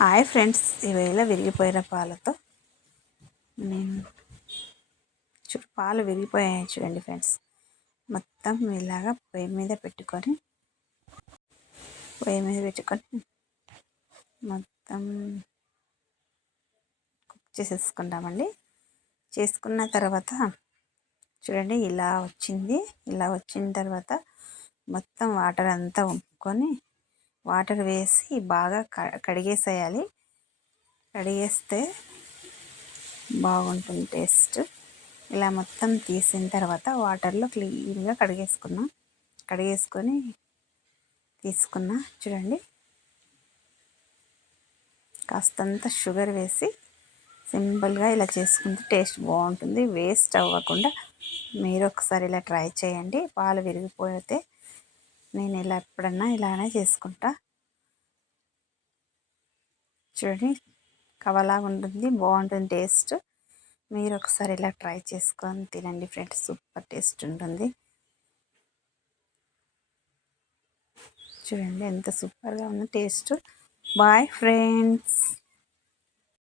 Hi friends, ఈవేళ విరిగిపోయిన పాలతో నేను పాలు విరిగిపోయాయి చూడండి ఫ్రెండ్స్. మొత్తం ఇలాగా పొయ్యి మీద పెట్టుకొని మొత్తం కుక్ చేసేసుకుంటామండి. చేసుకున్న తర్వాత చూడండి ఇలా వచ్చింది. ఇలా వచ్చిన తర్వాత మొత్తం వాటర్ అంతా వంపుకొని వాటర్ వేసి బాగా కడిగేసేయాలి. కడిగేస్తే బాగుంటుంది టేస్ట్. ఇలా మొత్తం తీసిన తర్వాత వాటర్లో క్లీన్గా కడిగేసుకొని తీసుకున్నా. చూడండి, కాస్తంత షుగర్ వేసి సింపుల్గా ఇలా చేసుకుంటే టేస్ట్ బాగుంటుంది. వేస్ట్ అవ్వకుండా మీరు ఒకసారి ఇలా ట్రై చేయండి. పాలు విరిగిపోతే నేను ఎప్పుడన్నా ఇలానే చేసుకుంటా. చూడండి, కవలాగా ఉంటుంది, బాగుంటుంది టేస్ట్. మీరు ఒకసారి ఇలా ట్రై చేసుకొని తినండి ఫ్రెండ్స్, సూపర్ టేస్ట్ ఉంటుంది. చూడండి ఎంత సూపర్గా ఉంది టేస్ట్. Bye friends.